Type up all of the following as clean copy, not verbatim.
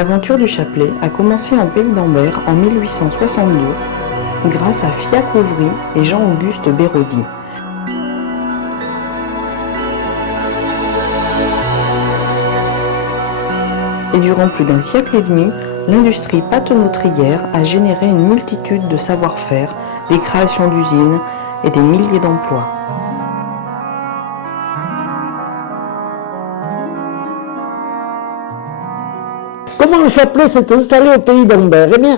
L'aventure du chapelet a commencé en pays d'Ambert en 1862 grâce à Fiacre Ouvry et Jean-Auguste Béraudy. Et durant plus d'un siècle et demi, l'industrie pâte-menetrière a généré une multitude de savoir-faire, des créations d'usines et des milliers d'emplois. Comment le chapelet s'est installé au pays d'Ambert? Eh bien,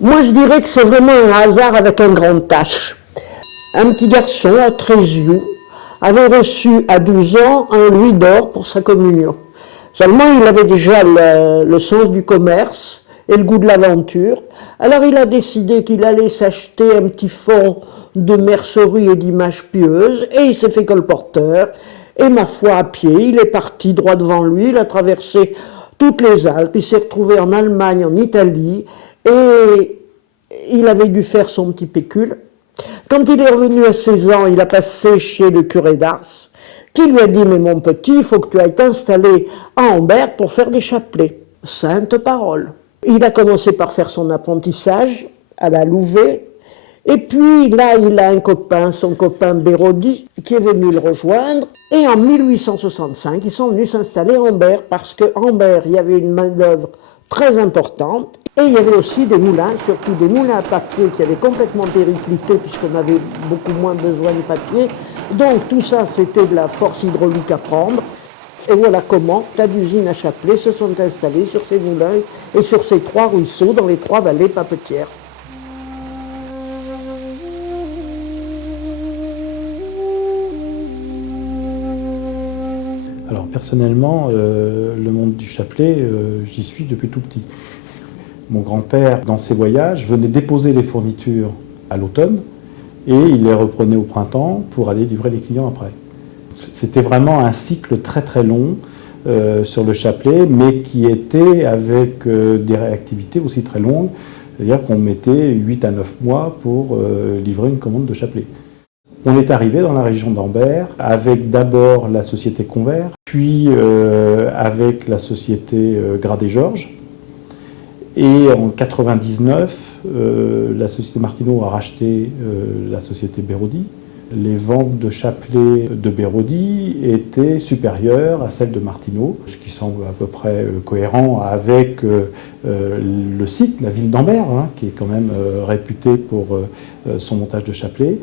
moi je dirais que c'est vraiment un hasard avec un grand H. Un petit garçon à Tréziou avait reçu à 12 ans un louis d'or pour sa communion. Seulement, il avait déjà le sens du commerce et le goût de l'aventure. Alors, il a décidé qu'il allait s'acheter un petit fonds de mercerie et d'images pieuses, et il s'est fait colporteur. Et ma foi, à pied, il est parti droit devant lui, il a traversé toutes les Alpes, il s'est retrouvé en Allemagne, en Italie, et il avait dû faire son petit pécule. Quand il est revenu à 16 ans, il a passé chez le curé d'Ars, qui lui a dit « Mais mon petit, il faut que tu ailles t'installer à Ambert pour faire des chapelets. » Sainte parole. Il a commencé par faire son apprentissage à la Louvet, et puis là, il a un copain, son copain Béraudy, qui est venu le rejoindre. Et en 1865, ils sont venus s'installer à Ambert, parce qu'à Ambert, il y avait une main-d'œuvre très importante, et il y avait aussi des moulins, surtout des moulins à papier qui avaient complètement périclité, puisqu'on avait beaucoup moins besoin de papier. Donc tout ça, c'était de la force hydraulique à prendre. Et voilà comment tas d'usines à chapelet se sont installées sur ces moulins et sur ces 3 ruisseaux dans les 3 vallées papetières. Alors personnellement, le monde du chapelet, j'y suis depuis tout petit. Mon grand-père, dans ses voyages, venait déposer les fournitures à l'automne et il les reprenait au printemps pour aller livrer les clients après. C'était vraiment un cycle très très long sur le chapelet, mais qui était avec des réactivités aussi très longues, c'est-à-dire qu'on mettait 8 à 9 mois pour livrer une commande de chapelet. On est arrivé dans la région d'Ambert avec d'abord la société Convert, puis avec la société Gradet-Georges. Et en 1999, la société Martineau a racheté la société Béraudy. Les ventes de chapelets de Béraudy étaient supérieures à celles de Martineau, ce qui semble à peu près cohérent avec le site, la ville d'Ambert, hein, qui est quand même réputée pour son montage de chapelets.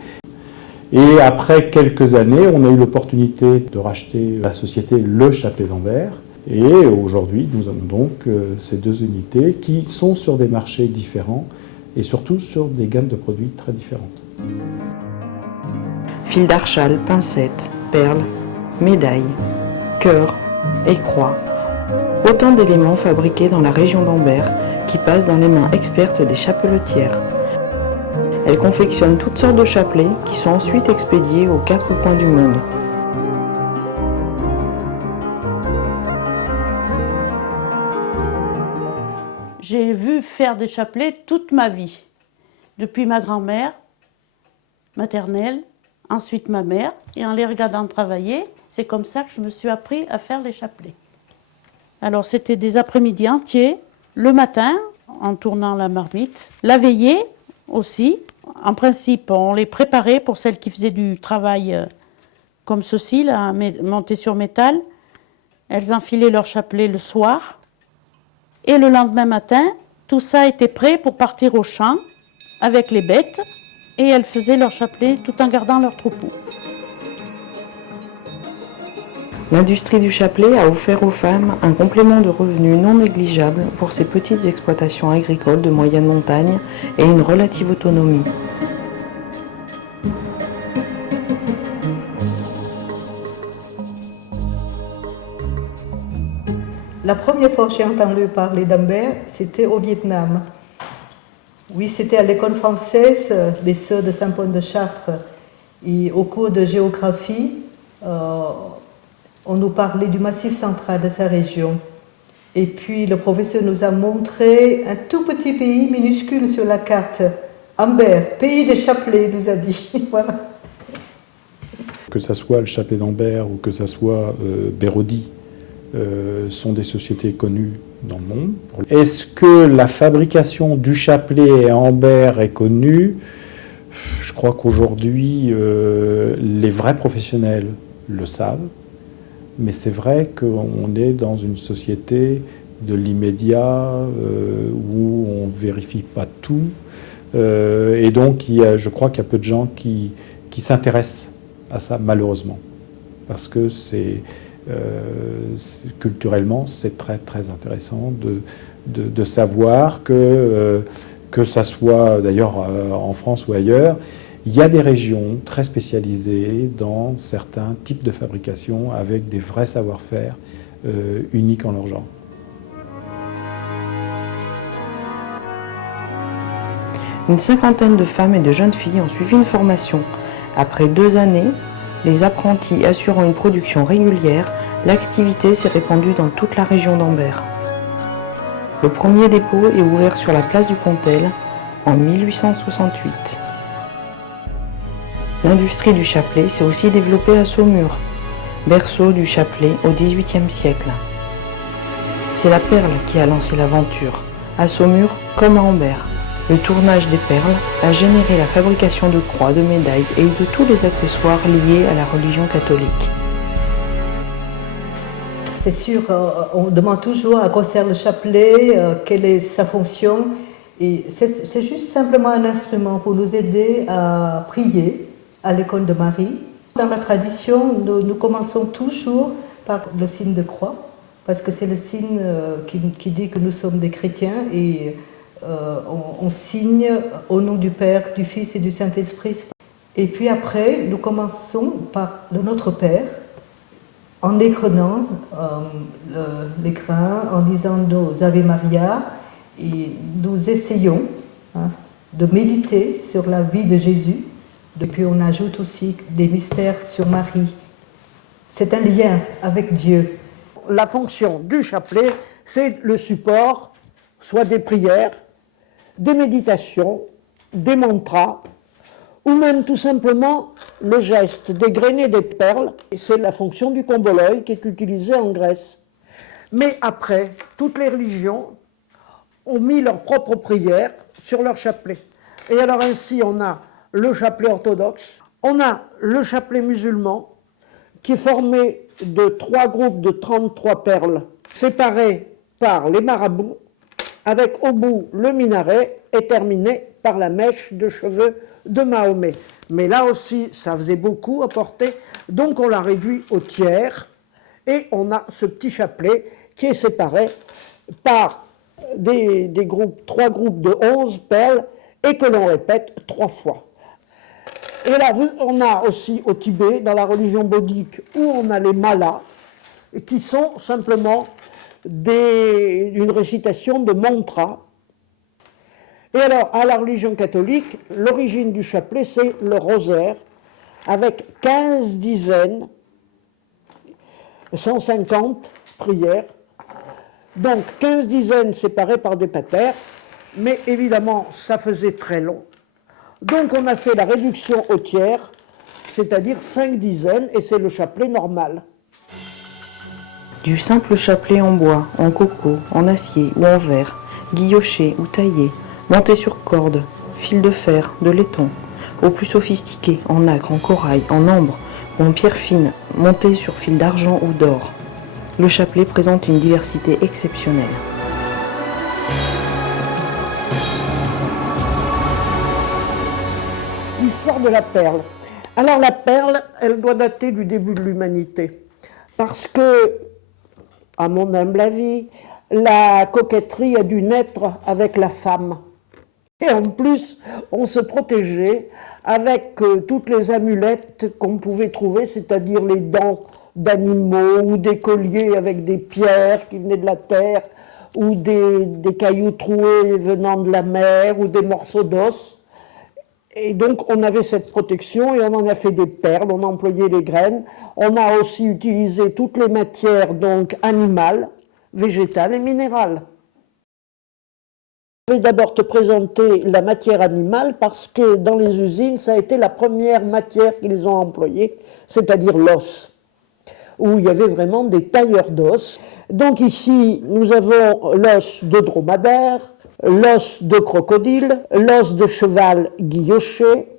Et après quelques années, on a eu l'opportunité de racheter la société Le Chapelet d'Ambert. Et aujourd'hui, nous avons donc ces 2 unités qui sont sur des marchés différents et surtout sur des gammes de produits très différentes. Fil d'archal, pincettes, perles, médailles, cœurs et croix. Autant d'éléments fabriqués dans la région d'Ambert qui passent dans les mains expertes des chapeletières. Elles confectionnent toutes sortes de chapelets qui sont ensuite expédiés aux 4 coins du monde. J'ai vu faire des chapelets toute ma vie, depuis ma grand-mère maternelle, ensuite ma mère, et en les regardant travailler, c'est comme ça que je me suis appris à faire les chapelets. Alors c'était des après-midi entiers, le matin, en tournant la marmite, la veillée aussi. En principe, on les préparait pour celles qui faisaient du travail comme ceci, là, monté sur métal. Elles enfilaient leur chapelet le soir. Et le lendemain matin, tout ça était prêt pour partir au champ avec les bêtes. Et elles faisaient leur chapelet tout en gardant leur troupeau. L'industrie du chapelet a offert aux femmes un complément de revenus non négligeable pour ces petites exploitations agricoles de moyenne montagne et une relative autonomie. La première fois que j'ai entendu parler d'Ambert, c'était au Vietnam. Oui, c'était à l'école française, les Sœurs de Saint-Paul-de-Chartres. Et au cours de géographie, on nous parlait du Massif central de sa région. Et puis le professeur nous a montré un tout petit pays minuscule sur la carte. Ambert, pays des chapelets, nous a dit. Voilà. Que ce soit le chapelet d'Ambert ou que ce soit Béraudy, sont des sociétés connues dans le monde. Est-ce que la fabrication du chapelet à Ambert est connue? Je crois qu'aujourd'hui, les vrais professionnels le savent, mais c'est vrai qu'on est dans une société de l'immédiat où on ne vérifie pas tout. Et donc, je crois qu'il y a peu de gens qui s'intéressent à ça, malheureusement. Parce que culturellement, c'est très, très intéressant de savoir que ça soit d'ailleurs en France ou ailleurs, il y a des régions très spécialisées dans certains types de fabrication avec des vrais savoir-faire uniques en leur genre. Une cinquantaine de femmes et de jeunes filles ont suivi une formation. Après 2 années, les apprentis assurant une production régulière, l'activité s'est répandue dans toute la région d'Ambert. Le premier dépôt est ouvert sur la place du Pontel en 1868. L'industrie du chapelet s'est aussi développée à Saumur, berceau du chapelet au XVIIIe siècle. C'est la perle qui a lancé l'aventure, à Saumur comme à Ambert. Le tournage des perles a généré la fabrication de croix, de médailles et de tous les accessoires liés à la religion catholique. C'est sûr, on demande toujours à quoi sert le chapelet, quelle est sa fonction. Et c'est juste simplement un instrument pour nous aider à prier à l'icône de Marie. Dans la tradition, nous commençons toujours par le signe de croix, parce que c'est le signe qui dit que nous sommes des chrétiens et on signe au nom du Père, du Fils et du Saint-Esprit. Et puis après, nous commençons par le Notre Père, en écrenant l'écrin, en lisant nos Ave Maria, et nous essayons de méditer sur la vie de Jésus. Depuis, on ajoute aussi des mystères sur Marie. C'est un lien avec Dieu. La fonction du chapelet, c'est le support, soit des prières, des méditations, des mantras, ou même tout simplement le geste dégrainer des perles. C'est la fonction du comboloi qui est utilisée en Grèce. Mais après, toutes les religions ont mis leurs propres prières sur leur chapelet. Et alors ainsi, on a le chapelet orthodoxe, on a le chapelet musulman, qui est formé de 3 groupes de 33 perles, séparés par les marabouts, avec au bout le minaret et terminé par la mèche de cheveux de Mahomet. Mais là aussi, ça faisait beaucoup à porter, donc on l'a réduit au tiers, et on a ce petit chapelet qui est séparé par des groupes, 3 groupes de 11 perles, et que l'on répète 3 fois. Et là, on a aussi au Tibet, dans la religion bouddhique, où on a les malas, qui sont simplement une récitation de mantras. Et alors, à la religion catholique, l'origine du chapelet, c'est le rosaire, avec 15 dizaines, 150 prières. Donc, 15 dizaines séparées par des patères, mais évidemment, ça faisait très long. Donc, on a fait la réduction au tiers, c'est-à-dire 5 dizaines, et c'est le chapelet normal. Du simple chapelet en bois, en coco, en acier ou en verre, guilloché ou taillé, monté sur corde, fil de fer, de laiton, au plus sophistiqué, en nacre, en corail, en ambre ou en pierre fine, monté sur fil d'argent ou d'or. Le chapelet présente une diversité exceptionnelle. L'histoire de la perle. Alors la perle, elle doit dater du début de l'humanité. Parce que, à mon humble avis, la coquetterie a dû naître avec la femme. Et en plus, on se protégeait avec toutes les amulettes qu'on pouvait trouver, c'est-à-dire les dents d'animaux ou des colliers avec des pierres qui venaient de la terre ou des cailloux troués venant de la mer ou des morceaux d'os. Et donc on avait cette protection et on en a fait des perles, on a employé les graines, on a aussi utilisé toutes les matières donc animales, végétales et minérales. Je vais d'abord te présenter la matière animale parce que dans les usines, ça a été la première matière qu'ils ont employée, c'est-à-dire l'os, où il y avait vraiment des tailleurs d'os. Donc ici, nous avons l'os de dromadaire, l'os de crocodile, l'os de cheval guilloché.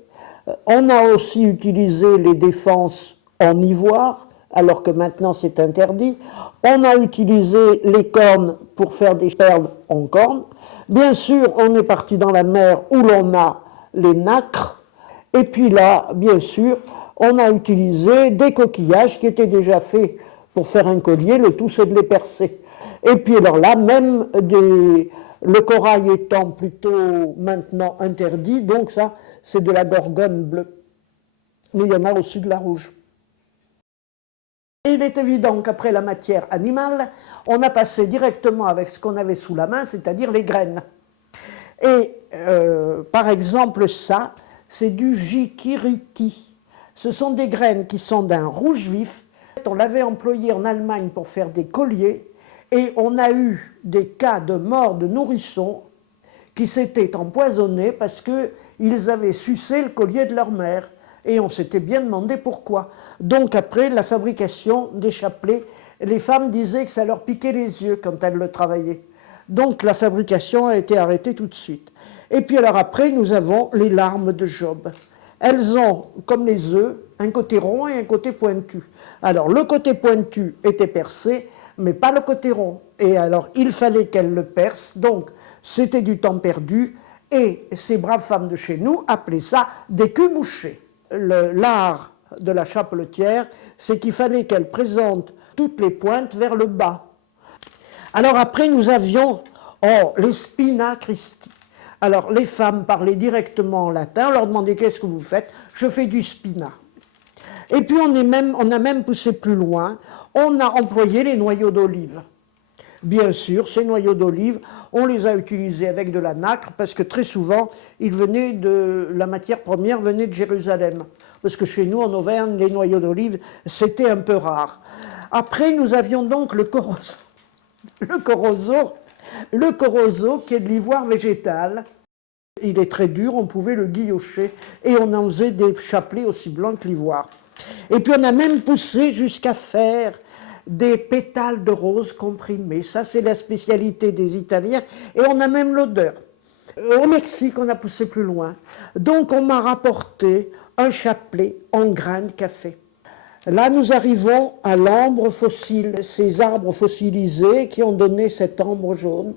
On a aussi utilisé les défenses en ivoire, alors que maintenant c'est interdit. On a utilisé les cornes pour faire des perles en cornes. Bien sûr, on est parti dans la mer où l'on a les nacres. Et puis là, bien sûr, on a utilisé des coquillages qui étaient déjà faits pour faire un collier. Le tout, c'est de les percer. Et puis alors là, même le corail étant plutôt maintenant interdit, donc ça, c'est de la gorgone bleue. Mais il y en a aussi de la rouge. Et il est évident qu'après la matière animale, on a passé directement avec ce qu'on avait sous la main, c'est-à-dire les graines. Et par exemple, ça, c'est du jikiriti. Ce sont des graines qui sont d'un rouge vif. On l'avait employé en Allemagne pour faire des colliers, et on a eu des cas de mort de nourrissons qui s'étaient empoisonnés parce qu'ils avaient sucé le collier de leur mère. Et on s'était bien demandé pourquoi. Donc après la fabrication des chapelets, les femmes disaient que ça leur piquait les yeux quand elles le travaillaient. Donc la fabrication a été arrêtée tout de suite. Et puis alors après, nous avons les larmes de Job. Elles ont, comme les œufs, un côté rond et un côté pointu. Alors le côté pointu était percé, mais pas le côté rond. Et alors il fallait qu'elles le percent, donc c'était du temps perdu, et ces braves femmes de chez nous appelaient ça des culs bouchés. L'art de la chapeletière, c'est qu'il fallait qu'elle présente toutes les pointes vers le bas. Alors après, nous avions les spina Christi. Alors les femmes parlaient directement en latin, on leur demandait qu'est-ce que vous faites, je fais du spina. Et puis on a même poussé plus loin, on a employé les noyaux d'olive. Bien sûr, ces noyaux d'olive, on les a utilisés avec de la nacre parce que très souvent, la matière première venait de Jérusalem. Parce que chez nous, en Auvergne, les noyaux d'olive, c'était un peu rare. Après, nous avions donc le corozo qui est de l'ivoire végétal. Il est très dur, on pouvait le guillocher et on en faisait des chapelets aussi blancs que l'ivoire. Et puis on a même poussé jusqu'à faire des pétales de rose comprimés. Ça, c'est la spécialité des Italiens. Et on a même l'odeur. Au Mexique, on a poussé plus loin. Donc, on m'a rapporté un chapelet en grains de café. Là, nous arrivons à l'ambre fossile, ces arbres fossilisés qui ont donné cet ambre jaune.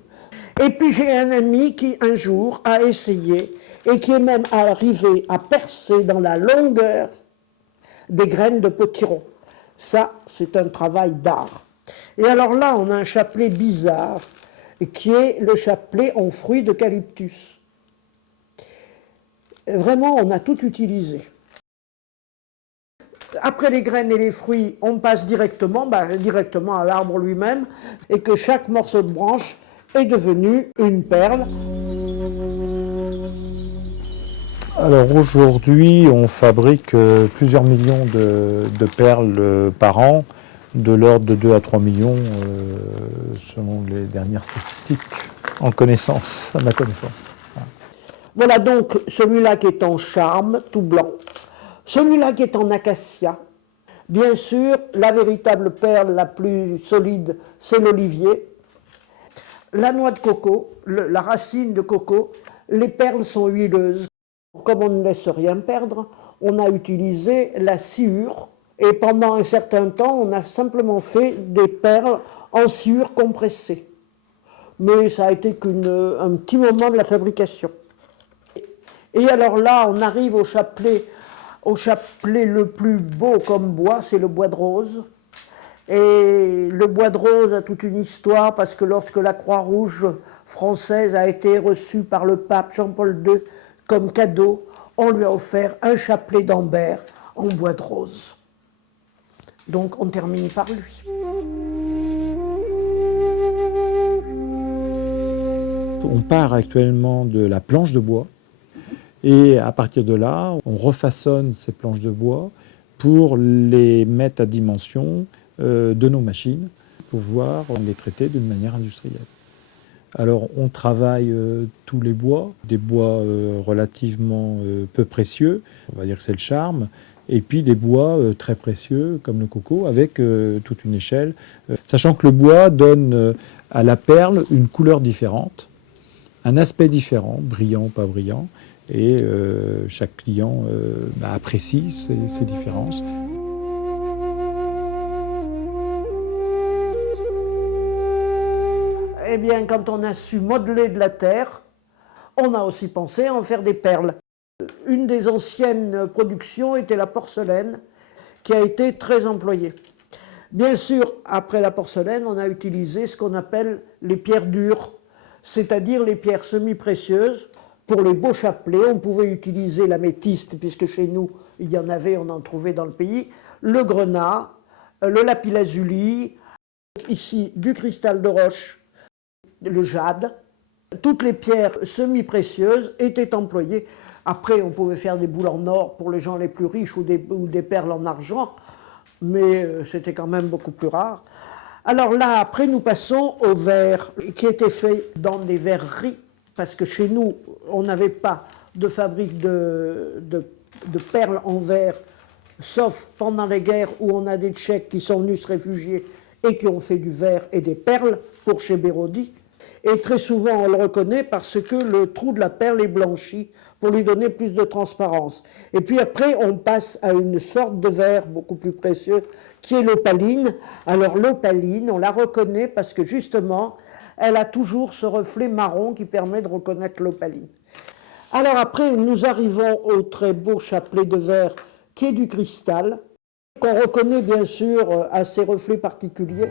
Et puis, j'ai un ami qui, un jour, a essayé et qui est même arrivé à percer dans la longueur des graines de potiron. Ça, c'est un travail d'art. Et alors là, on a un chapelet bizarre, qui est le chapelet en fruits d'eucalyptus. Vraiment, on a tout utilisé. Après les graines et les fruits, on passe directement à l'arbre lui-même, et que chaque morceau de branche est devenu une perle. Alors aujourd'hui, on fabrique plusieurs millions de perles par an, de l'ordre de 2 à 3 millions selon les dernières statistiques, à ma connaissance. Voilà donc celui-là qui est en charme, tout blanc. Celui-là qui est en acacia. Bien sûr, la véritable perle la plus solide, c'est l'olivier. La noix de coco, la racine de coco, les perles sont huileuses. Comme on ne laisse rien perdre, on a utilisé la sciure. Et pendant un certain temps, on a simplement fait des perles en sciure compressée. Mais ça a été qu'un petit moment de la fabrication. Et alors là, on arrive au chapelet le plus beau comme bois, c'est le bois de rose. Et le bois de rose a toute une histoire, parce que lorsque la Croix-Rouge française a été reçue par le pape Jean-Paul II comme cadeau, on lui a offert un chapelet d'Ambert en bois de rose. Donc on termine par lui. On part actuellement de la planche de bois et à partir de là, on refaçonne ces planches de bois pour les mettre à dimension de nos machines pour pouvoir les traiter d'une manière industrielle. Alors on travaille tous les bois, des bois relativement peu précieux, on va dire que c'est le charme, et puis des bois très précieux comme le coco avec toute une échelle, sachant que le bois donne à la perle une couleur différente, un aspect différent, brillant, pas brillant, et chaque client apprécie ces différences. Eh bien, quand on a su modeler de la terre, on a aussi pensé à en faire des perles. Une des anciennes productions était la porcelaine, qui a été très employée. Bien sûr, après la porcelaine, on a utilisé ce qu'on appelle les pierres dures, c'est-à-dire les pierres semi-précieuses. Pour les beaux chapelets, on pouvait utiliser l'améthyste, puisque chez nous, il y en avait, on en trouvait dans le pays, le grenat, le lapis-lazuli, ici du cristal de roche, le jade. Toutes les pierres semi-précieuses étaient employées. Après, on pouvait faire des boules en or pour les gens les plus riches ou des perles en argent, mais c'était quand même beaucoup plus rare. Alors là, après, nous passons au verre, qui était fait dans des verreries, parce que chez nous, on n'avait pas de fabrique de perles en verre, sauf pendant les guerres où on a des Tchèques qui sont venus se réfugier et qui ont fait du verre et des perles pour chez Béraudy. Et très souvent, on le reconnaît parce que le trou de la perle est blanchi pour lui donner plus de transparence. Et puis après, on passe à une sorte de verre beaucoup plus précieux qui est l'opaline. Alors l'opaline, on la reconnaît parce que justement, elle a toujours ce reflet marron qui permet de reconnaître l'opaline. Alors après, nous arrivons au très beau chapelet de verre qui est du cristal, qu'on reconnaît bien sûr à ses reflets particuliers.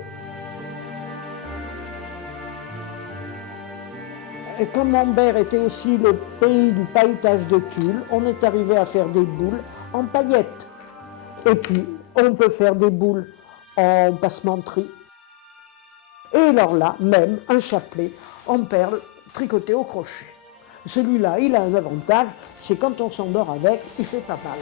Et comme Ambert était aussi le pays du pailletage de tulle, on est arrivé à faire des boules en paillettes. Et puis, on peut faire des boules en passementerie. Et alors là, même un chapelet en perles tricoté au crochet. Celui-là, il a un avantage, c'est quand on s'endort avec, il fait pas mal.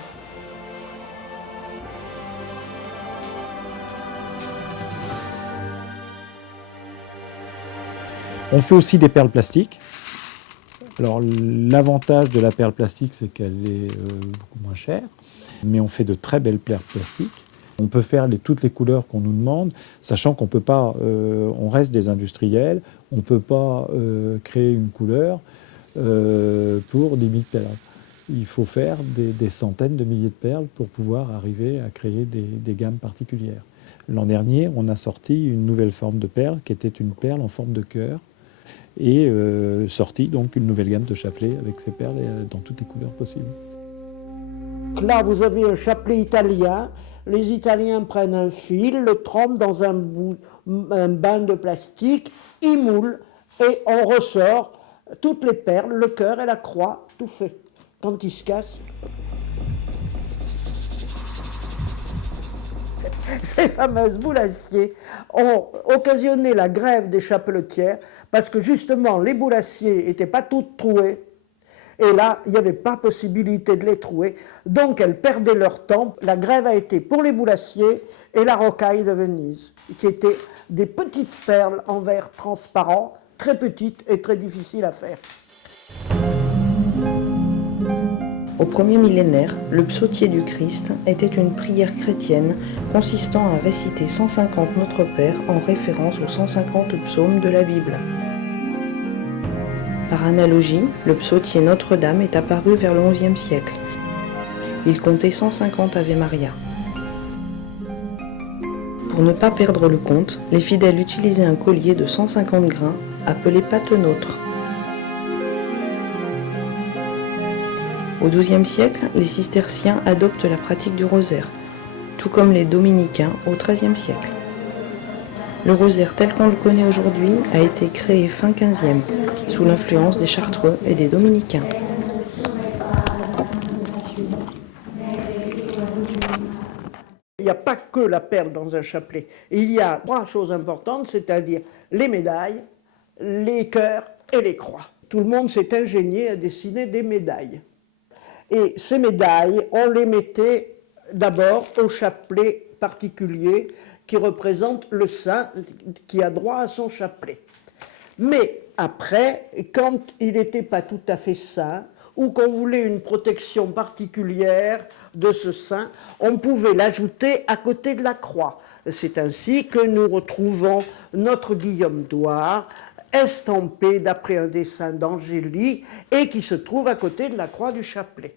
On fait aussi des perles plastiques. Alors l'avantage de la perle plastique, c'est qu'elle est beaucoup moins chère, mais on fait de très belles perles plastiques. On peut faire toutes les couleurs qu'on nous demande, sachant qu'on peut pas, on reste des industriels, on ne peut pas créer une couleur pour 10 000 perles. Il faut faire des centaines de milliers de perles pour pouvoir arriver à créer des gammes particulières. L'an dernier, on a sorti une nouvelle forme de perle qui était une perle en forme de cœur, et sorti donc une nouvelle gamme de chapelets avec ces perles dans toutes les couleurs possibles. Là, vous avez un chapelet italien. Les Italiens prennent un fil, le trempent dans un bain de plastique, ils moulent et on ressort toutes les perles, le cœur et la croix, tout fait. Quand ils se cassent, ces fameuses boules acier ont occasionné la grève des chapeletières parce que justement les boules acier n'étaient pas toutes trouées et là il n'y avait pas possibilité de les trouer, donc elles perdaient leur temps. La grève a été pour les boules acier et la rocaille de Venise, qui étaient des petites perles en verre transparent, très petites et très difficiles à faire. Au premier millénaire, le psautier du Christ était une prière chrétienne consistant à réciter 150 Notre Père en référence aux 150 psaumes de la Bible. Par analogie, le psautier Notre-Dame est apparu vers le XIe siècle. Il comptait 150 Ave Maria. Pour ne pas perdre le compte, les fidèles utilisaient un collier de 150 grains appelé patenôtre. Au XIIe siècle, les cisterciens adoptent la pratique du rosaire, tout comme les dominicains au XIIIe siècle. Le rosaire tel qu'on le connaît aujourd'hui a été créé fin XVe, sous l'influence des Chartreux et des dominicains. Il n'y a pas que la perle dans un chapelet. Il y a 3 choses importantes, c'est-à-dire les médailles, les cœurs et les croix. Tout le monde s'est ingénié à dessiner des médailles. Et ces médailles, on les mettait d'abord au chapelet particulier qui représente le saint qui a droit à son chapelet. Mais après, quand il n'était pas tout à fait saint, ou qu'on voulait une protection particulière de ce saint, on pouvait l'ajouter à côté de la croix. C'est ainsi que nous retrouvons notre Guillaume d'Ouar, estampé d'après un dessin d'Angélie et qui se trouve à côté de la croix du chapelet.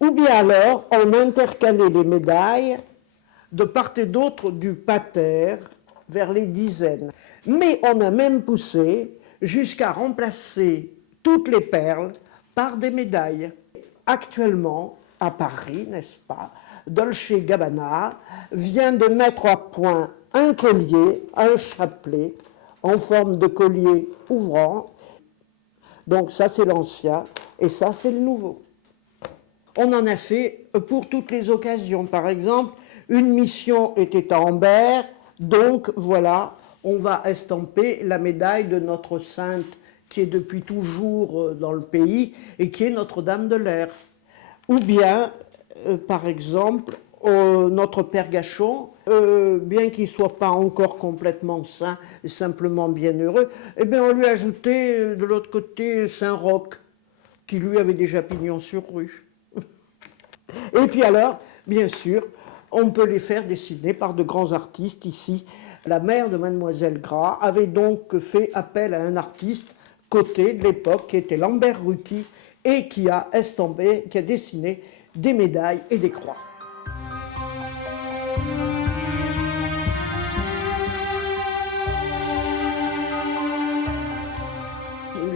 Ou bien alors, on intercalait les médailles de part et d'autre du pater vers les dizaines. Mais on a même poussé jusqu'à remplacer toutes les perles par des médailles. Actuellement, à Paris, n'est-ce pas, Dolce & Gabbana vient de mettre à point un collier, un chapelet, en forme de collier ouvrant. Donc ça, c'est l'ancien, et ça, c'est le nouveau. On en a fait pour toutes les occasions. Par exemple, une mission était à Ambert, donc voilà, on va estamper la médaille de notre sainte qui est depuis toujours dans le pays et qui est Notre-Dame de l'Air. Ou bien, par exemple, notre Père Gachon, bien qu'il ne soit pas encore complètement saint et simplement bienheureux, eh bien on lui a ajouté de l'autre côté Saint-Roch, qui lui avait déjà pignon sur rue. Et puis alors, bien sûr, on peut les faire dessiner par de grands artistes ici. La mère de Mademoiselle Gras avait donc fait appel à un artiste coté de l'époque qui était Lambert Ruti et qui a estampé, qui a dessiné des médailles et des croix.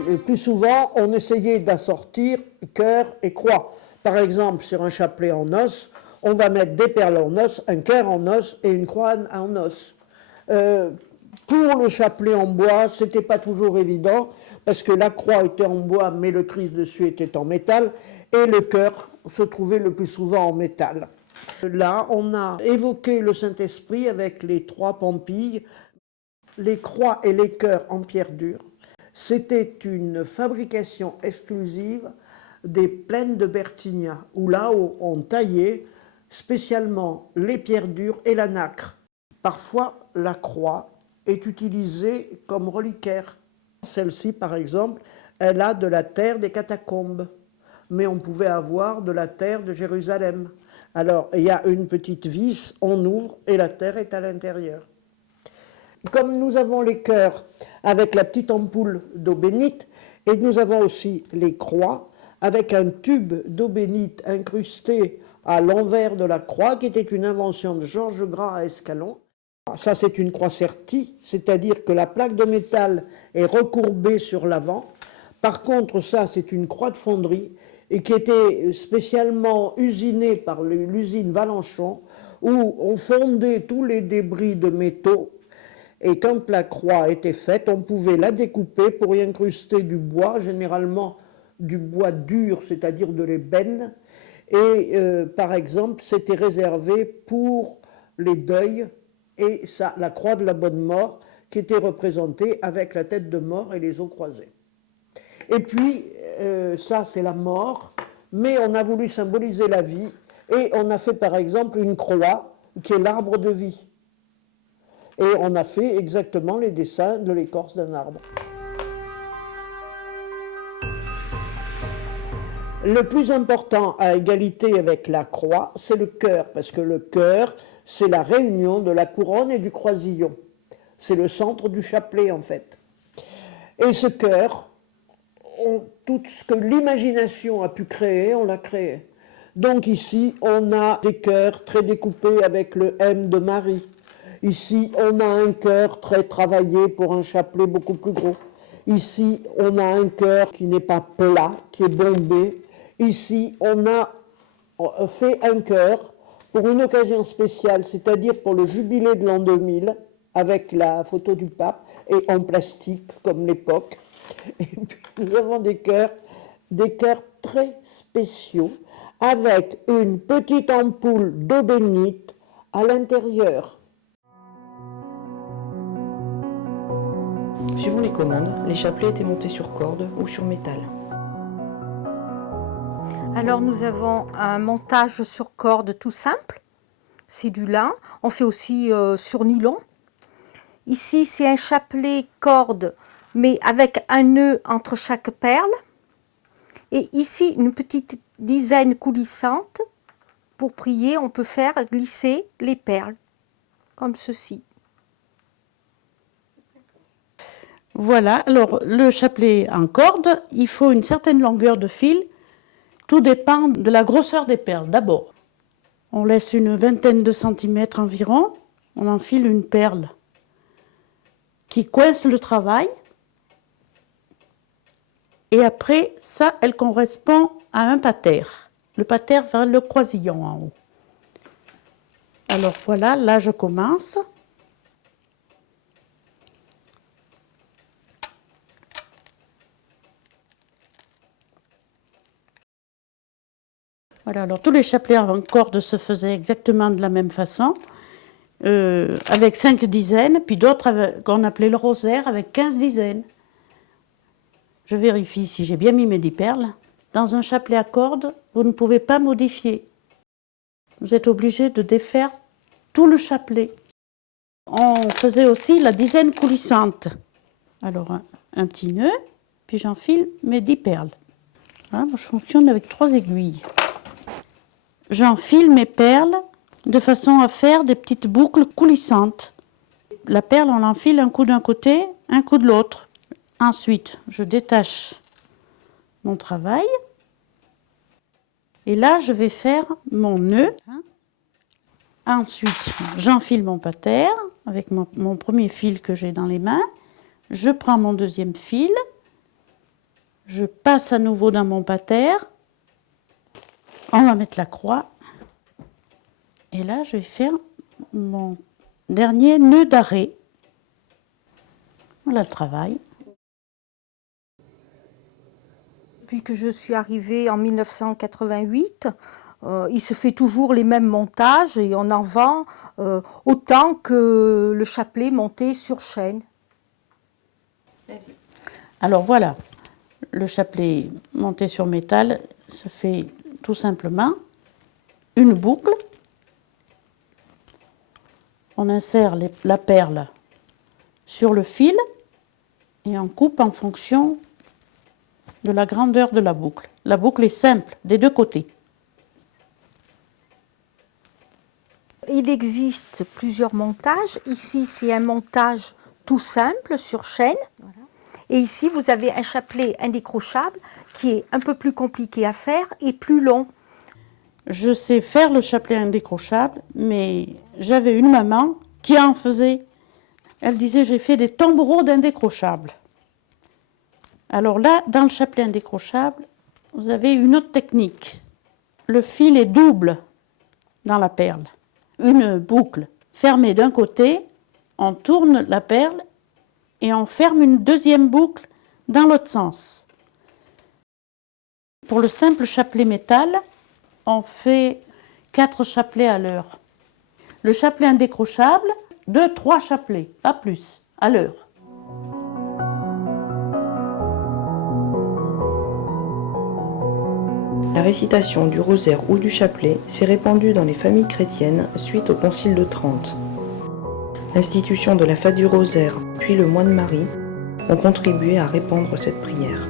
Le plus souvent, on essayait d'assortir cœur et croix. Par exemple, sur un chapelet en os, on va mettre des perles en os, un cœur en os et une croix en os. Pour le chapelet en bois, ce n'était pas toujours évident, parce que la croix était en bois, mais le Christ dessus était en métal, et le cœur se trouvait le plus souvent en métal. Là, on a évoqué le Saint-Esprit avec les 3 pampilles, les croix et les cœurs en pierre dure. C'était une fabrication exclusive des plaines de Bertigna, où là on taillait spécialement les pierres dures et la nacre. Parfois, la croix est utilisée comme reliquaire. Celle-ci, par exemple, elle a de la terre des catacombes, mais on pouvait avoir de la terre de Jérusalem. Alors, il y a une petite vis, on ouvre et la terre est à l'intérieur. Comme nous avons les cœurs avec la petite ampoule d'eau bénite, et nous avons aussi les croix avec un tube d'eau bénite incrusté à l'envers de la croix, qui était une invention de Georges Gras à Escalon. Ça, c'est une croix sertie, c'est-à-dire que la plaque de métal est recourbée sur l'avant. Par contre, ça, c'est une croix de fonderie et qui était spécialement usinée par l'usine Valenchon, où on fondait tous les débris de métaux. Et quand la croix était faite, on pouvait la découper pour y incruster du bois, généralement du bois dur, c'est-à-dire de l'ébène. Et par exemple, c'était réservé pour les deuils et ça, la croix de la bonne mort qui était représentée avec la tête de mort et les os croisés. Et puis, ça c'est la mort, mais on a voulu symboliser la vie et on a fait par exemple une croix qui est l'arbre de vie. Et on a fait exactement les dessins de l'écorce d'un arbre. Le plus important à égalité avec la croix, c'est le cœur, parce que le cœur, c'est la réunion de la couronne et du croisillon. C'est le centre du chapelet, en fait. Et ce cœur, tout ce que l'imagination a pu créer, on l'a créé. Donc ici, on a des cœurs très découpés avec le M de Marie. Ici, on a un cœur très travaillé pour un chapelet beaucoup plus gros. Ici, on a un cœur qui n'est pas plat, qui est bombé. Ici, on a fait un cœur pour une occasion spéciale, c'est-à-dire pour le jubilé de l'an 2000, avec la photo du pape, et en plastique, comme l'époque. Et puis, nous avons des cœurs très spéciaux, avec une petite ampoule d'eau bénite à l'intérieur. Suivant les commandes, les chapelets étaient montés sur corde ou sur métal. Alors nous avons un montage sur corde tout simple, c'est du lin. On fait aussi sur nylon. Ici c'est un chapelet corde, mais avec un nœud entre chaque perle. Et ici, une petite dizaine coulissante. Pour prier, on peut faire glisser les perles, comme ceci. Voilà, alors le chapelet en corde, il faut une certaine longueur de fil. Tout dépend de la grosseur des perles. D'abord, on laisse une vingtaine de centimètres environ. On enfile une perle qui coince le travail. Et après, ça, elle correspond à un pater. Le pater vers le croisillon en haut. Alors voilà, là je commence. Voilà, alors tous les chapelets en corde se faisaient exactement de la même façon, avec 5 dizaines, puis d'autres qu'on appelait le rosaire avec 15 dizaines. Je vérifie si j'ai bien mis mes 10 perles. Dans un chapelet à corde, vous ne pouvez pas modifier. Vous êtes obligé de défaire tout le chapelet. On faisait aussi la dizaine coulissante. Alors un petit nœud, puis j'enfile mes 10 perles. Voilà, moi je fonctionne avec 3 aiguilles. J'enfile mes perles de façon à faire des petites boucles coulissantes. La perle, on l'enfile un coup d'un côté, un coup de l'autre. Ensuite, je détache mon travail. Et là, je vais faire mon nœud. Ensuite, j'enfile mon pater avec mon premier fil que j'ai dans les mains. Je prends mon deuxième fil. Je passe à nouveau dans mon pater. On va mettre la croix. Et là, je vais faire mon dernier nœud d'arrêt. Voilà le travail. Depuis que je suis arrivée en 1988, il se fait toujours les mêmes montages et on en vend autant que le chapelet monté sur chaîne. Alors voilà, le chapelet monté sur métal se fait tout simplement une boucle. On insère la perle sur le fil et on coupe en fonction de la grandeur de la boucle. La boucle est simple des deux côtés. Il existe plusieurs montages. Ici, c'est un montage tout simple sur chaîne. Voilà. Et ici, vous avez un chapelet indécrochable qui est un peu plus compliqué à faire et plus long. Je sais faire le chapelet indécrochable, mais j'avais une maman qui en faisait. Elle disait, j'ai fait des tombereaux d'indécrochables. Alors là, dans le chapelet indécrochable, vous avez une autre technique. Le fil est double dans la perle. Une boucle fermée d'un côté, on tourne la perle et on ferme une deuxième boucle dans l'autre sens. Pour le simple chapelet métal, on fait 4 chapelets à l'heure. Le chapelet indécrochable, 2-3 chapelets, pas plus, à l'heure. La récitation du rosaire ou du chapelet s'est répandue dans les familles chrétiennes suite au Concile de Trente. L'institution de la fête du rosaire, puis le mois de Marie, ont contribué à répandre cette prière.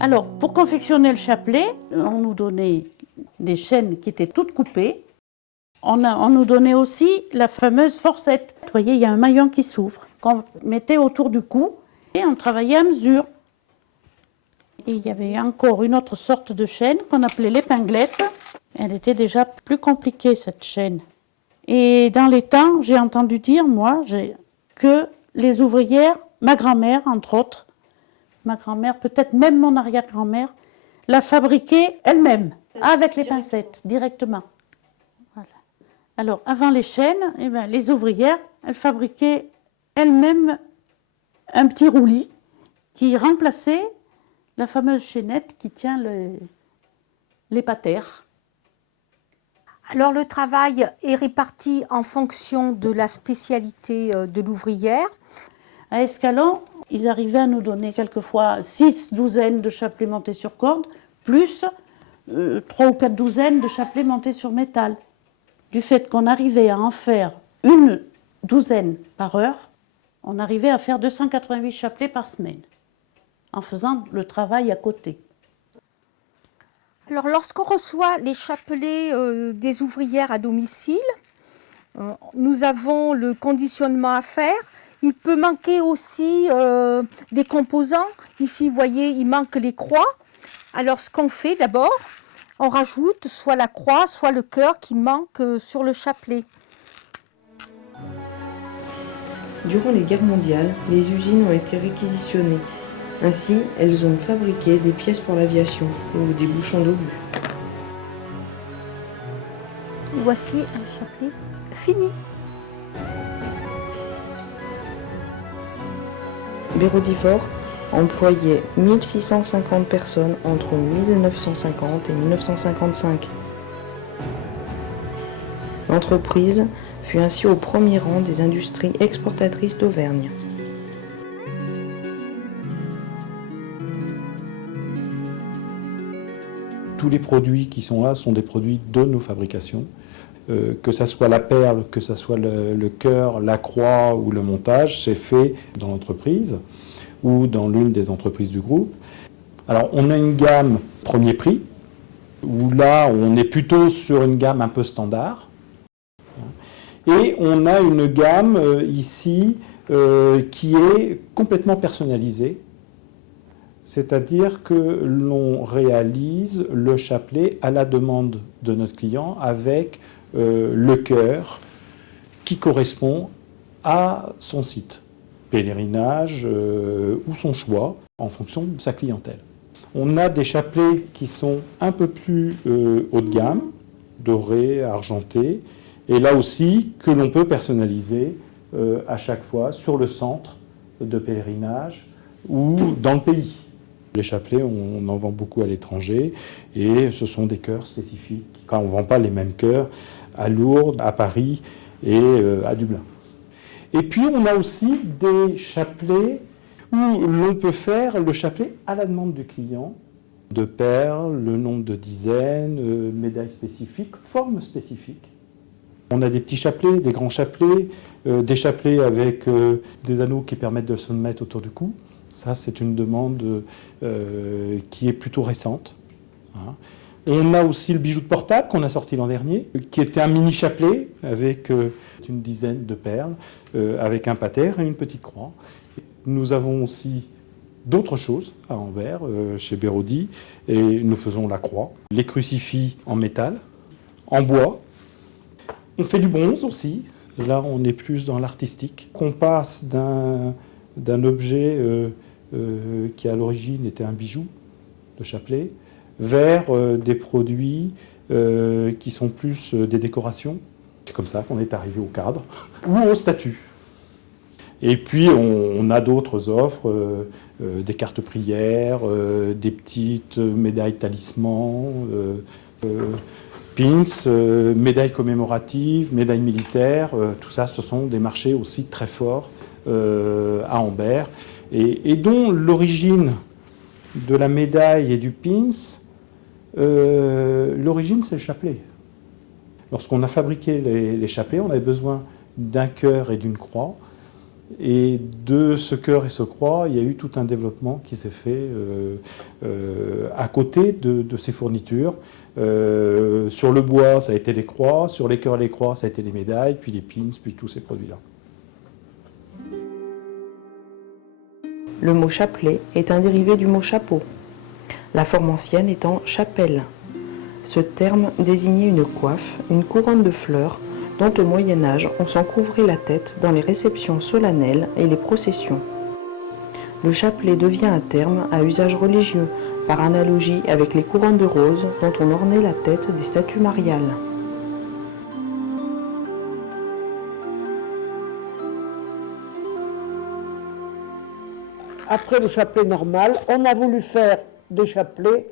Alors, pour confectionner le chapelet, on nous donnait des chaînes qui étaient toutes coupées. On nous donnait aussi la fameuse forcette. Vous voyez, il y a un maillon qui s'ouvre, qu'on mettait autour du cou et on travaillait à mesure. Et il y avait encore une autre sorte de chaîne qu'on appelait l'épinglette. Elle était déjà plus compliquée, cette chaîne. Et dans les temps, j'ai entendu dire, moi, que les ouvrières, ma grand-mère, entre autres, ma grand-mère, peut-être même mon arrière-grand-mère, la fabriquaient elle-même, avec les pincettes, directement. Voilà. Alors, avant les chaînes, eh bien, les ouvrières, elles fabriquaient elles-mêmes un petit roulis qui remplaçait la fameuse chaînette qui tient les patères. Alors le travail est réparti en fonction de la spécialité de l'ouvrière. À Escalon, ils arrivaient à nous donner quelquefois 6 douzaines de chapelets montés sur corde, plus 3 ou 4 douzaines de chapelets montés sur métal. Du fait qu'on arrivait à en faire une douzaine par heure, on arrivait à faire 288 chapelets par semaine, en faisant le travail à côté. Alors, lorsqu'on reçoit les chapelets des ouvrières à domicile, nous avons le conditionnement à faire. Il peut manquer aussi des composants. Ici, vous voyez, il manque les croix. Alors, ce qu'on fait d'abord, on rajoute soit la croix, soit le cœur qui manque sur le chapelet. Durant les guerres mondiales, les usines ont été réquisitionnées. Ainsi, elles ont fabriqué des pièces pour l'aviation ou des bouchons d'obus. Voici un chapelet fini. Bérodifort employait 1650 personnes entre 1950 et 1955. L'entreprise fut ainsi au premier rang des industries exportatrices d'Auvergne. Tous les produits qui sont là sont des produits de nos fabrications. Que ce soit la perle, que ce soit le cœur, la croix ou le montage, c'est fait dans l'entreprise ou dans l'une des entreprises du groupe. Alors on a une gamme premier prix, où là on est plutôt sur une gamme un peu standard. Et on a une gamme ici qui est complètement personnalisée. C'est-à-dire que l'on réalise le chapelet à la demande de notre client avec le cœur qui correspond à son site, pèlerinage ou son choix en fonction de sa clientèle. On a des chapelets qui sont un peu plus haut de gamme, dorés, argentés, et là aussi que l'on peut personnaliser à chaque fois sur le centre de pèlerinage ou dans le pays. Les chapelets, on en vend beaucoup à l'étranger et ce sont des cœurs spécifiques. Quand on ne vend pas les mêmes cœurs à Lourdes, à Paris et à Dublin. Et puis on a aussi des chapelets où l'on peut faire le chapelet à la demande du client. De perles, le nombre de dizaines, médailles spécifiques, formes spécifiques. On a des petits chapelets, des grands chapelets, des chapelets avec des anneaux qui permettent de se mettre autour du cou. Ça, c'est une demande qui est plutôt récente. Hein. On a aussi le bijou de portable qu'on a sorti l'an dernier, qui était un mini chapelet avec une dizaine de perles, avec un pater et une petite croix. Nous avons aussi d'autres choses à Ambert, chez Bérodi, et nous faisons la croix, les crucifix en métal, en bois. On fait du bronze aussi. Là, on est plus dans l'artistique. On passe d'un objet qui à l'origine était un bijou de chapelet vers des produits qui sont plus des décorations. C'est comme ça qu'on est arrivé au cadre ou aux statues. Et puis on a d'autres offres, des cartes prières, des petites médailles talismans, pins, médailles commémoratives, médailles militaires. Tout ça, ce sont des marchés aussi très forts à Ambert. Et dont l'origine de la médaille et du pins, l'origine c'est le chapelet. Lorsqu'on a fabriqué les chapelets, on avait besoin d'un cœur et d'une croix. Et de ce cœur et ce croix, il y a eu tout un développement qui s'est fait à côté de ces fournitures. Sur le bois, ça a été les croix. Sur les cœurs et les croix, ça a été les médailles, puis les pins, puis tous ces produits-là. Le mot chapelet est un dérivé du mot chapeau, la forme ancienne étant chapelle. Ce terme désignait une coiffe, une couronne de fleurs, dont au Moyen-Âge on s'en couvrait la tête dans les réceptions solennelles et les processions. Le chapelet devient un terme à usage religieux, par analogie avec les couronnes de roses dont on ornait la tête des statues mariales. Après le chapelet normal, on a voulu faire des chapelets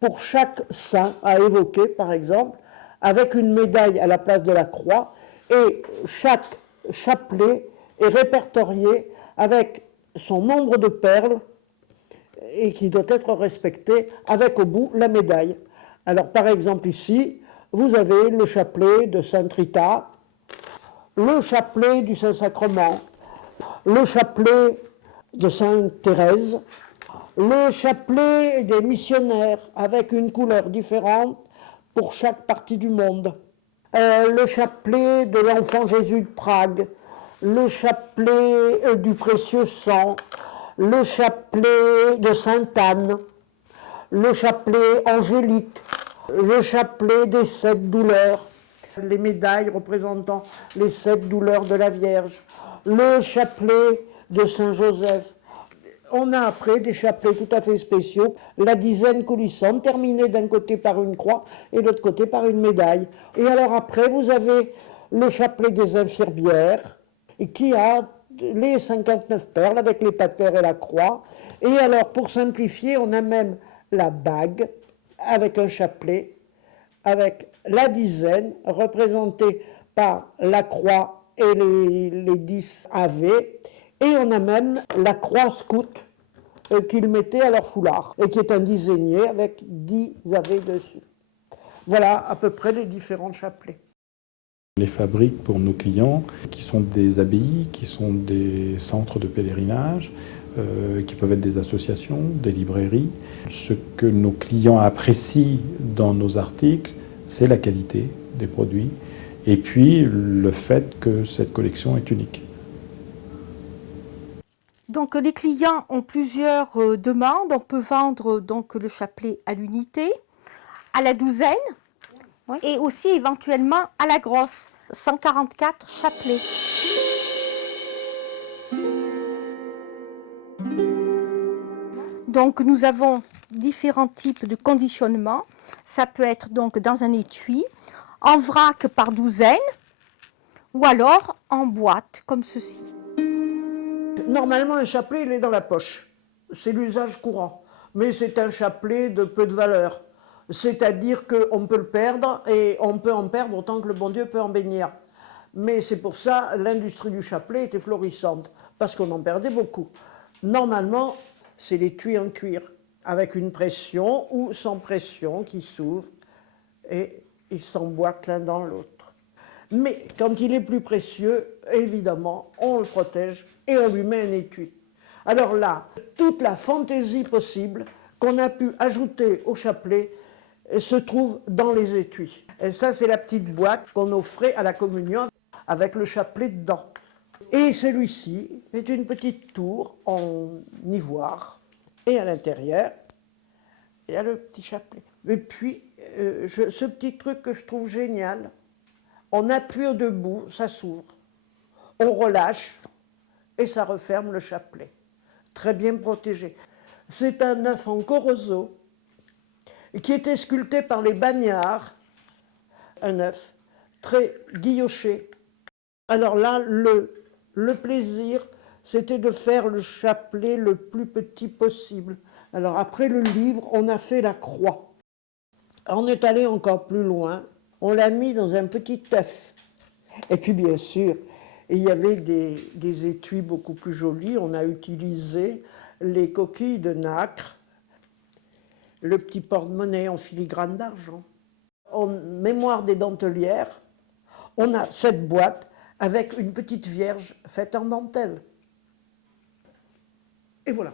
pour chaque saint à évoquer, par exemple, avec une médaille à la place de la croix, et chaque chapelet est répertorié avec son nombre de perles et qui doit être respecté avec au bout la médaille. Alors par exemple ici, vous avez le chapelet de Sainte Rita, le chapelet du Saint-Sacrement, le chapelet de Sainte Thérèse, le chapelet des missionnaires avec une couleur différente pour chaque partie du monde, le chapelet de l'Enfant Jésus de Prague, le chapelet du Précieux Sang, le chapelet de Sainte Anne, le chapelet angélique, le chapelet des 7 douleurs, les médailles représentant les 7 douleurs de la Vierge, le chapelet de Saint Joseph. On a après des chapelets tout à fait spéciaux, la dizaine coulissante, terminée d'un côté par une croix et de l'autre côté par une médaille. Et alors après, vous avez le chapelet des infirmières, qui a les 59 perles avec les patères et la croix. Et alors, pour simplifier, on a même la bague avec un chapelet, avec la dizaine représentée par la croix et les 10 Ave. Et on a même la croix scout qu'ils mettaient à leur foulard, et qui est un dizainier avec 10 Ave dessus. Voilà à peu près les différents chapelets. On les fabrique pour nos clients, qui sont des abbayes, qui sont des centres de pèlerinage, qui peuvent être des associations, des librairies. Ce que nos clients apprécient dans nos articles, c'est la qualité des produits, et puis le fait que cette collection est unique. Donc les clients ont plusieurs demandes. On peut vendre donc le chapelet à l'unité, à la douzaine, oui, et aussi éventuellement à la grosse, 144 chapelets. Donc nous avons différents types de conditionnement. Ça peut être donc dans un étui, en vrac par douzaine, ou alors en boîte comme ceci. Normalement, un chapelet, il est dans la poche. C'est l'usage courant. Mais c'est un chapelet de peu de valeur. C'est-à-dire qu'on peut le perdre, et on peut en perdre autant que le bon Dieu peut en bénir. Mais c'est pour ça l'industrie du chapelet était florissante, parce qu'on en perdait beaucoup. Normalement, c'est l'étui en cuir, avec une pression ou sans pression qui s'ouvre, et ils s'emboîtent l'un dans l'autre. Mais quand il est plus précieux, évidemment, on le protège et on lui met un étui. Alors là, toute la fantaisie possible qu'on a pu ajouter au chapelet se trouve dans les étuis. Et ça, c'est la petite boîte qu'on offrait à la communion avec le chapelet dedans. Et celui-ci est une petite tour en ivoire. Et à l'intérieur, il y a le petit chapelet. Et puis, ce petit truc que je trouve génial, on appuie au debout, ça s'ouvre. On relâche et ça referme le chapelet. Très bien protégé. C'est un œuf en corozo qui était sculpté par les bagnards. Un œuf très guilloché. Alors là, le plaisir, c'était de faire le chapelet le plus petit possible. Alors après le livre, on a fait la croix. On est allé encore plus loin. On l'a mis dans un petit œuf. Et puis bien sûr, il y avait des étuis beaucoup plus jolis. On a utilisé les coquilles de nacre, le petit porte-monnaie en filigrane d'argent. En mémoire des dentelières, on a cette boîte avec une petite vierge faite en dentelle. Et voilà,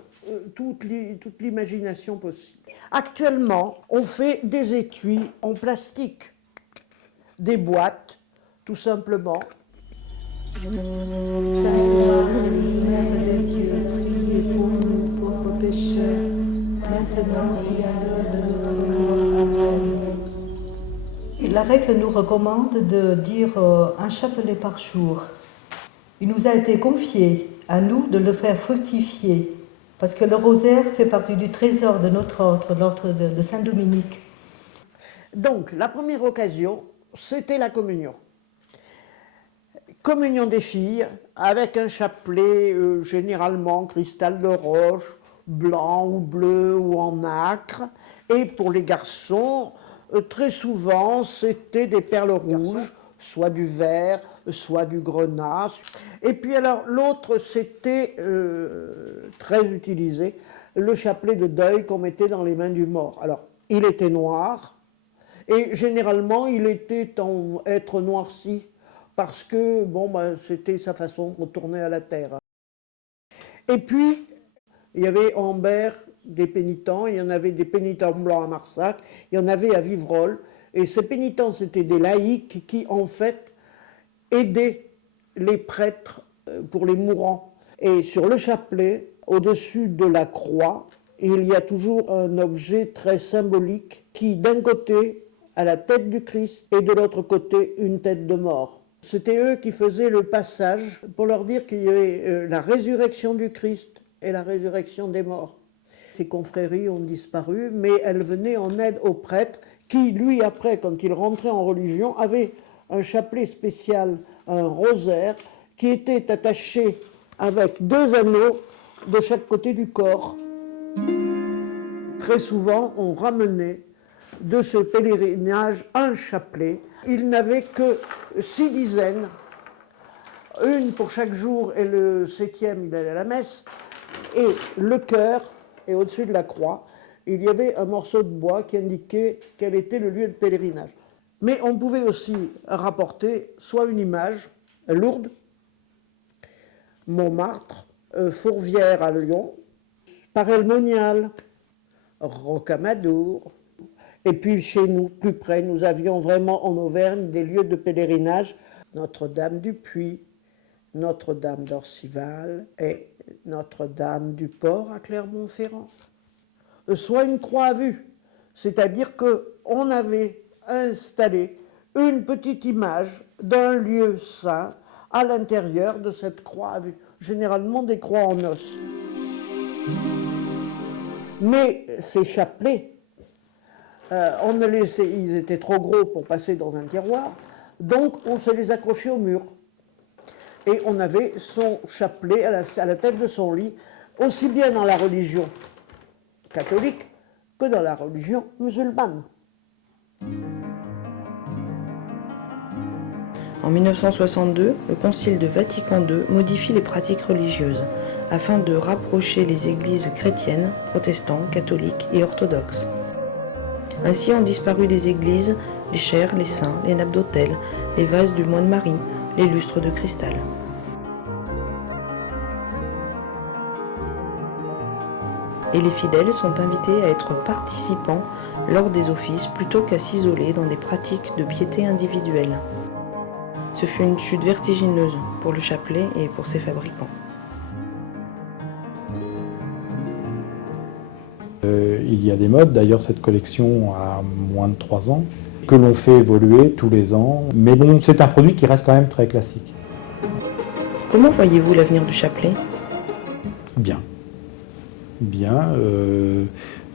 toute l'imagination possible. Actuellement, on fait des étuis en plastique. Des boîtes, tout simplement. Sainte Marie, Mère de Dieu, priez pour nous pauvres pécheurs, maintenant et à l'heure de notre mort. Amen. La règle nous recommande de dire un chapelet par jour. Il nous a été confié à nous de le faire fructifier, parce que le rosaire fait partie du trésor de notre ordre, l'ordre de Saint-Dominique. Donc, la première occasion, c'était la communion. Communion des filles, avec un chapelet généralement cristal de roche, blanc ou bleu ou en nacre. Et pour les garçons, très souvent, c'était des perles rouges, soit du vert, soit du grenat. Et puis alors, l'autre, c'était très utilisé, le chapelet de deuil qu'on mettait dans les mains du mort. Alors, il était noir, et généralement, il était en être noirci parce que bon, c'était sa façon de retourner à la terre. Et puis, il y avait à Ambert des pénitents, il y en avait des pénitents blancs à Marsac, il y en avait à Vivrolles, et ces pénitents, c'était des laïcs qui, en fait, aidaient les prêtres pour les mourants. Et sur le chapelet, au-dessus de la croix, il y a toujours un objet très symbolique qui, d'un côté, a la tête du Christ et de l'autre côté, une tête de mort. C'était eux qui faisaient le passage pour leur dire qu'il y avait la résurrection du Christ et la résurrection des morts. Ces confréries ont disparu, mais elles venaient en aide au prêtre qui, lui, après, quand il rentrait en religion, avait un chapelet spécial, un rosaire, qui était attaché avec 2 anneaux de chaque côté du corps. Très souvent, on ramenait de ce pèlerinage un chapelet. Il n'avait que 6 dizaines, une pour chaque jour, et le 7e, il allait à la messe. Et le cœur, et au-dessus de la croix, il y avait un morceau de bois qui indiquait quel était le lieu de pèlerinage. Mais on pouvait aussi rapporter soit une image, Lourdes, Montmartre, Fourvière à Lyon, Paray-le-Monial, Rocamadour. Et puis chez nous, plus près, nous avions vraiment en Auvergne des lieux de pèlerinage, Notre-Dame du Puy, Notre-Dame d'Orcival et Notre-Dame du Port à Clermont-Ferrand. Soit une croix à vue, c'est-à-dire qu'on avait installé une petite image d'un lieu saint à l'intérieur de cette croix à vue, généralement des croix en os. Mais ces chapelets, ils étaient trop gros pour passer dans un tiroir, donc on se les accrochait au mur. Et on avait son chapelet à la tête de son lit, aussi bien dans la religion catholique que dans la religion musulmane. En 1962, le Concile de Vatican II modifie les pratiques religieuses afin de rapprocher les églises chrétiennes, protestants, catholiques et orthodoxes. Ainsi ont disparu des églises les chaires, les saints, les nappes d'autel, les vases du moine Marie, les lustres de cristal. Et les fidèles sont invités à être participants lors des offices plutôt qu'à s'isoler dans des pratiques de piété individuelle. Ce fut une chute vertigineuse pour le chapelet et pour ses fabricants. Il y a des modes, d'ailleurs cette collection a moins de 3 ans, que l'on fait évoluer tous les ans. Mais bon, c'est un produit qui reste quand même très classique. Comment voyez-vous l'avenir du chapelet ? Bien. Bien.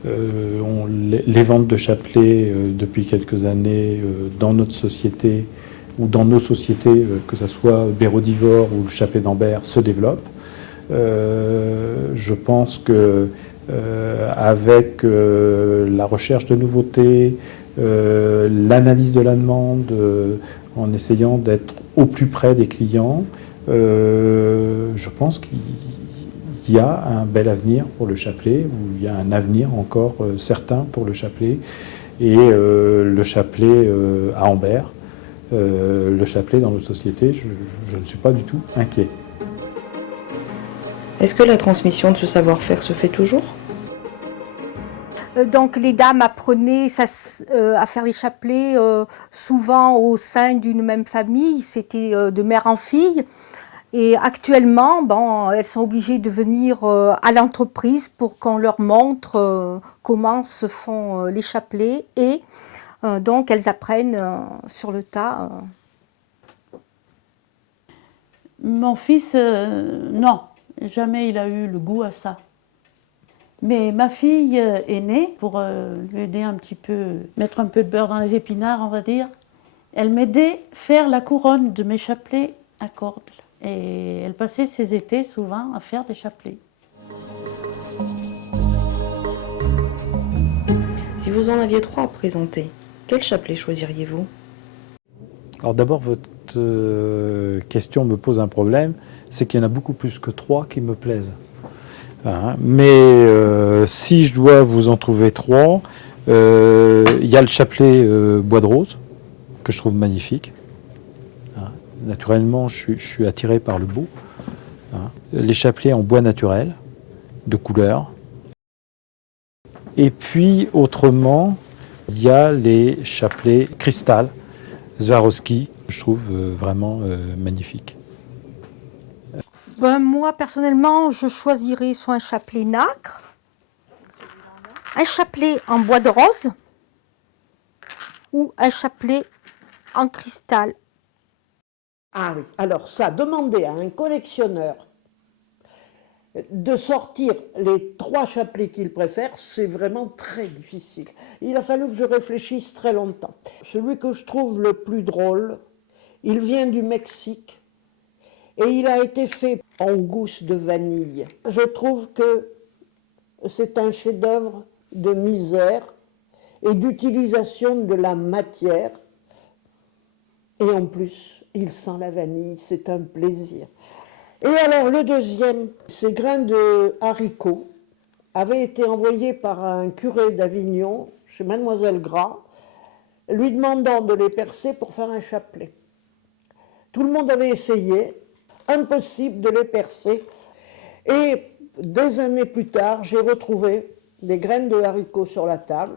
Les ventes de chapelets depuis quelques années dans notre société ou dans nos sociétés, que ce soit Bérodivore ou le chapelet d'Ambert, se développent. Je pense que avec la recherche de nouveautés, l'analyse de la demande, en essayant d'être au plus près des clients, je pense qu'il y a un bel avenir pour le chapelet, ou il y a un avenir encore certain pour le chapelet, et le chapelet à Ambert, le chapelet dans notre société, je ne suis pas du tout inquiet. Est-ce que la transmission de ce savoir-faire se fait toujours ? Donc les dames apprenaient à faire les chapelets souvent au sein d'une même famille, c'était de mère en fille. Et actuellement, elles sont obligées de venir à l'entreprise pour qu'on leur montre comment se font les chapelets. Et donc elles apprennent sur le tas. Mon fils, non, jamais il a eu le goût à ça. Mais ma fille aînée, pour lui aider un petit peu, mettre un peu de beurre dans les épinards, on va dire, elle m'aidait à faire la couronne de mes chapelets à cordes. Et elle passait ses étés souvent à faire des chapelets. Si vous en aviez 3 à présenter, quel chapelet choisiriez-vous ? Alors d'abord, votre question me pose un problème, c'est qu'il y en a beaucoup plus que 3 qui me plaisent. Mais si je dois vous en trouver 3, il y a le chapelet bois de rose, que je trouve magnifique. Naturellement, je suis attiré par le beau. Hein. Les chapelets en bois naturel, de couleur. Et puis, autrement, il y a les chapelets cristal, Swarovski, je trouve vraiment magnifiques. Ben, moi, personnellement, je choisirais soit un chapelet nacre, un chapelet en bois de rose ou un chapelet en cristal. Ah oui, alors ça, demander à un collectionneur de sortir les 3 chapelets qu'il préfère, c'est vraiment très difficile. Il a fallu que je réfléchisse très longtemps. Celui que je trouve le plus drôle, il vient du Mexique et il a été fait en gousse de vanille. Je trouve que c'est un chef-d'œuvre de misère et d'utilisation de la matière. Et en plus, il sent la vanille, c'est un plaisir. Et alors le deuxième, ces grains de haricots avaient été envoyés par un curé d'Avignon chez Mademoiselle Gras, lui demandant de les percer pour faire un chapelet. Tout le monde avait essayé, impossible de les percer. Et des années plus tard, j'ai retrouvé des graines de haricots sur la table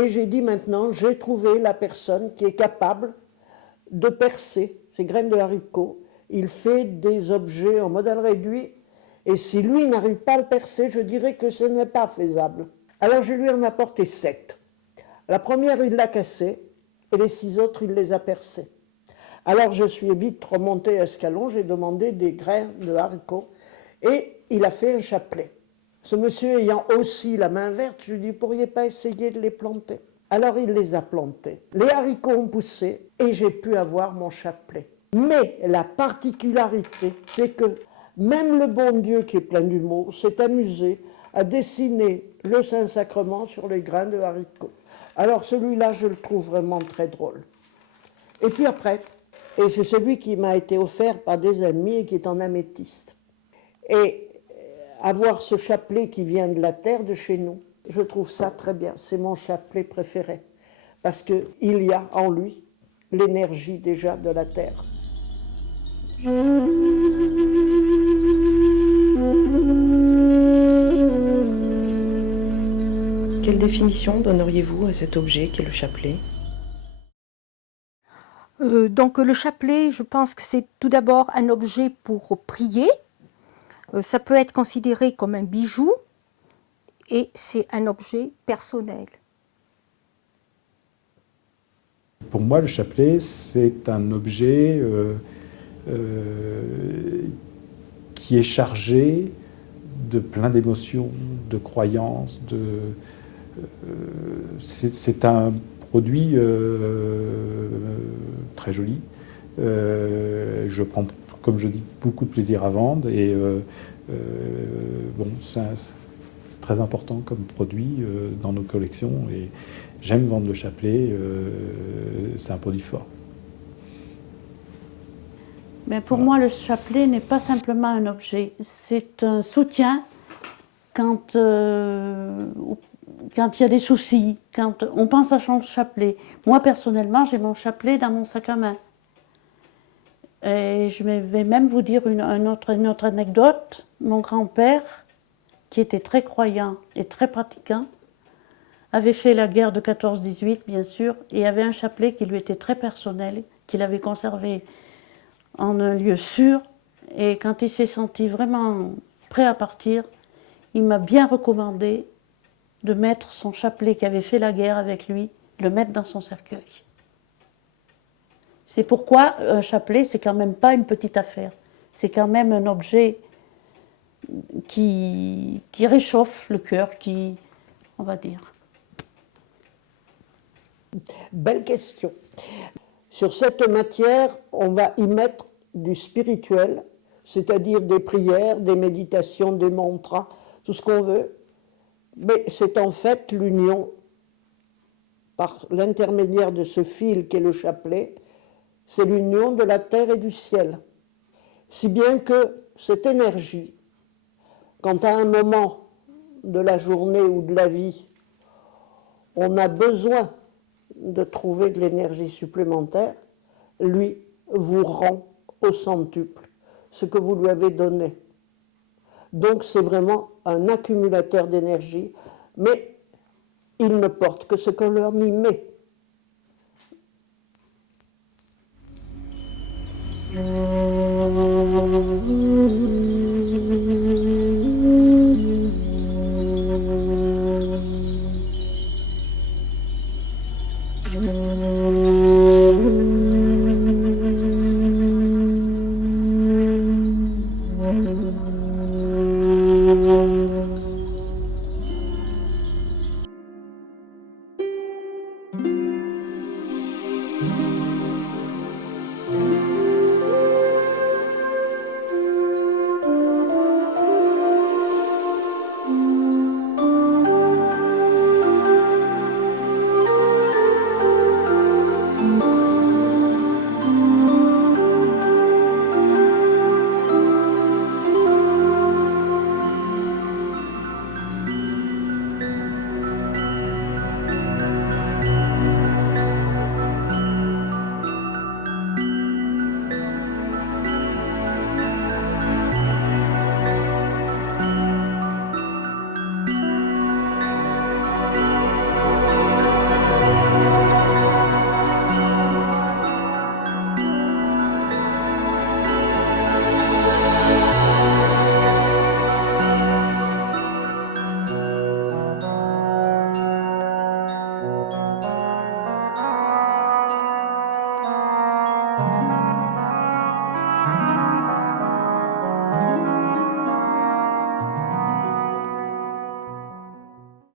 et j'ai dit maintenant, j'ai trouvé la personne qui est capable de percer ces graines de haricots. Il fait des objets en modèle réduit et si lui n'arrive pas à le percer, je dirais que ce n'est pas faisable. Alors je lui en ai apporté 7. La première, il l'a cassée et les 6 autres, il les a percés. Alors je suis vite remontée à escalon, j'ai demandé des grains de haricots et il a fait un chapelet. Ce monsieur ayant aussi la main verte, je lui ai dit, pourriez pas essayer de les planter? Alors il les a plantés. Les haricots ont poussé et j'ai pu avoir mon chapelet. Mais la particularité, c'est que même le bon Dieu qui est plein d'humour s'est amusé à dessiner le Saint-Sacrement sur les grains de haricots. Alors celui-là, je le trouve vraiment très drôle. Et puis après, et c'est celui qui m'a été offert par des amis et qui est en améthyste. Et avoir ce chapelet qui vient de la terre de chez nous, je trouve ça très bien. C'est mon chapelet préféré parce qu'il y a en lui l'énergie déjà de la terre. Quelle définition donneriez-vous à cet objet qu'est le chapelet? Donc le chapelet, je pense que c'est tout d'abord un objet pour prier. Ça peut être considéré comme un bijou et c'est un objet personnel. Pour moi, le chapelet, c'est un objet qui est chargé de plein d'émotions, de croyances. C'est un produit très joli. Je prends, comme je dis, beaucoup de plaisir à vendre et bon, c'est très important comme produit dans nos collections et j'aime vendre le chapelet, c'est un produit fort. Mais pour moi, le chapelet n'est pas simplement un objet, c'est un soutien quand il y a des soucis, quand on pense à son chapelet. Moi, personnellement, j'ai mon chapelet dans mon sac à main. Et je vais même vous dire une autre anecdote. Mon grand-père, qui était très croyant et très pratiquant, avait fait la guerre de 14-18, bien sûr, et avait un chapelet qui lui était très personnel, qu'il avait conservé en un lieu sûr. Et quand il s'est senti vraiment prêt à partir, il m'a bien recommandé de mettre son chapelet qui avait fait la guerre avec lui, le mettre dans son cercueil. C'est pourquoi un chapelet, c'est quand même pas une petite affaire. C'est quand même un objet qui réchauffe le cœur, on va dire. Belle question. Sur cette matière, on va y mettre du spirituel, c'est-à-dire des prières, des méditations, des mantras, tout ce qu'on veut. Mais c'est en fait l'union, par l'intermédiaire de ce fil qu'est le chapelet, c'est l'union de la terre et du ciel. Si bien que cette énergie, quand à un moment de la journée ou de la vie, on a besoin de trouver de l'énergie supplémentaire, lui, vous rend au centuple ce que vous lui avez donné. Donc c'est vraiment un accumulateur d'énergie, mais il ne porte que ce que l'on y met.